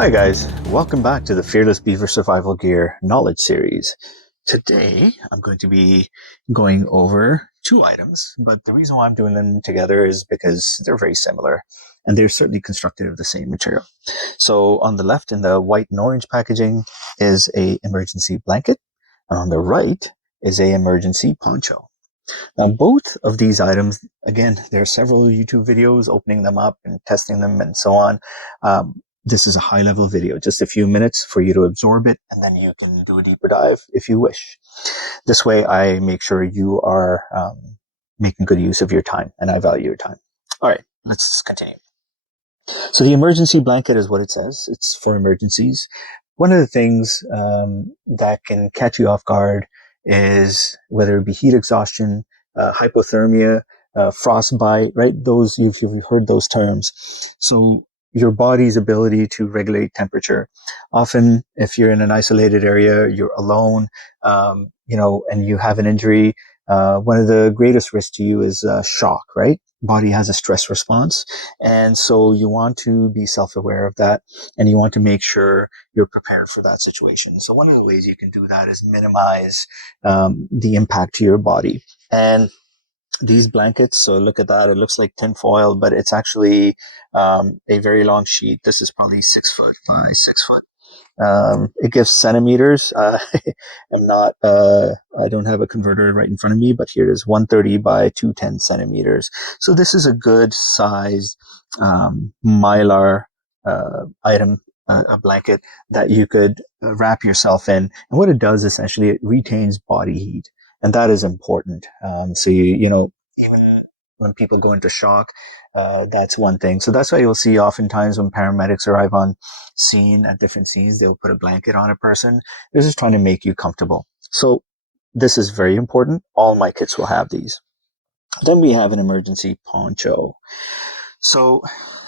Hi guys, welcome back to the Fearless Beaver Survival Gear Knowledge Series. Today I'm going to be going over two items, but the reason why I'm doing them together is because they're very similar and they're certainly constructed of the same material. So on the left in the white and orange packaging is a emergency blanket, and on the right is a emergency poncho. Now, both of these items, again, there are several YouTube videos opening them up and testing them and so on. This is a high-level video, just a few minutes for you to absorb it, and then you can do a deeper dive if you wish. This way, I make sure you are making good use of your time, and I value your time. All right, let's continue. So the emergency blanket is what it says. It's for emergencies. One of the things that can catch you off guard is whether it be heat exhaustion, hypothermia, frostbite, right? Those, you've heard those terms. So your body's ability to regulate temperature. Often, if you're in an isolated area, you're alone, and you have an injury, one of the greatest risks to you is shock, right? Body has a stress response. And so you want to be self-aware of that, and you want to make sure you're prepared for that situation. So one of the ways you can do that is minimize the impact to your body. And these blankets, so look at that, it looks like tin foil, but it's actually a very long sheet. This is probably 6 foot by 6 foot. It gives centimeters. I don't have a converter right in front of me, but here it is, 130 by 210 centimeters. So this is a good sized Mylar item, a blanket that you could wrap yourself in. And what it does, essentially, it retains body heat. And that is important. So even when people go into shock, that's one thing. So that's why you'll see oftentimes when paramedics arrive on scene at different scenes, they'll put a blanket on a person. They're just trying to make you comfortable. So this is very important. All my kits will have these. Then we have an emergency poncho. So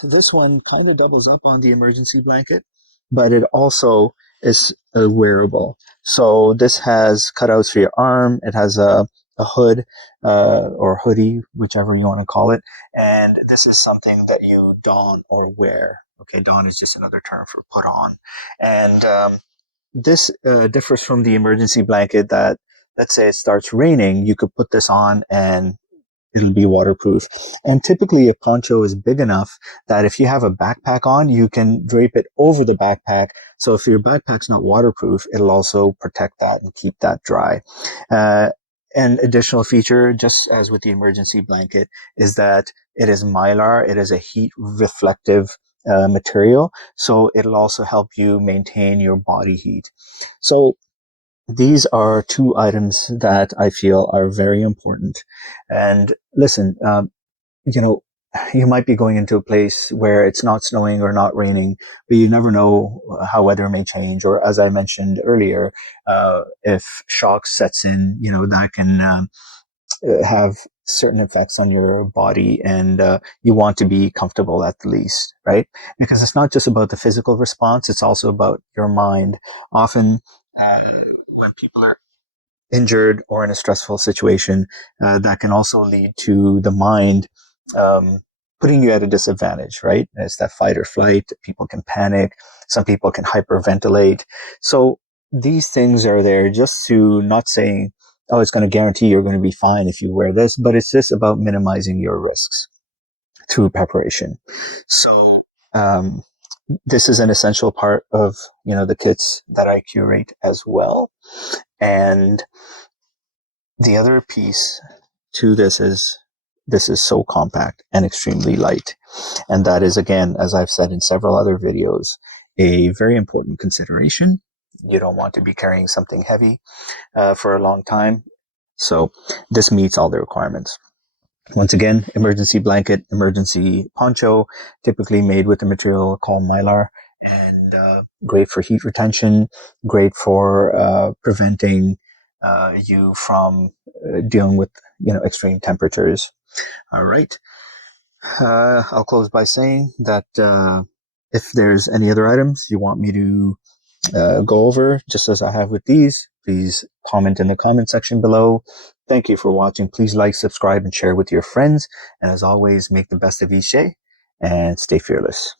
this one kind of doubles up on the emergency blanket, but it also is a wearable. So this has cutouts for your arm. It has a hood or hoodie, whichever you want to call it. And this is something that you don or wear. Okay, don is just another term for put on. And this differs from the emergency blanket that, let's say it starts raining, you could put this on and it'll be waterproof. And typically a poncho is big enough that if you have a backpack on, you can drape it over the backpack. So if your backpack's not waterproof, it'll also protect that and keep that dry. An additional feature, just as with the emergency blanket, is that it is Mylar. It is a heat reflective material. So it'll also help you maintain your body heat. So these are two items that I feel are very important. And listen, you might be going into a place where it's not snowing or not raining, but you never know how weather may change. Or as I mentioned earlier, if shock sets in, that can have certain effects on your body, and you want to be comfortable at the least, right? Because it's not just about the physical response, it's also about your mind. Often, when people are injured or in a stressful situation, that can also lead to the mind putting you at a disadvantage, right? It's that fight or flight. People can panic. Some people can hyperventilate. So these things are there just to not saying, oh, it's going to guarantee you're going to be fine if you wear this, but it's just about minimizing your risks through preparation. So this is an essential part of the kits that I curate as well. And the other piece to this is so compact and extremely light. And that is, again, as I've said in several other videos, a very important consideration. You don't want to be carrying something heavy for a long time. So this meets all the requirements. Once again, emergency blanket, emergency poncho, typically made with a material called Mylar, and great for heat retention, great for preventing you from dealing with extreme temperatures. All right. I'll close by saying that if there's any other items you want me to go over, just as I have with these, please comment in the comment section below. Thank you for watching. Please like, subscribe, and share with your friends. And as always, make the best of each day and stay fearless.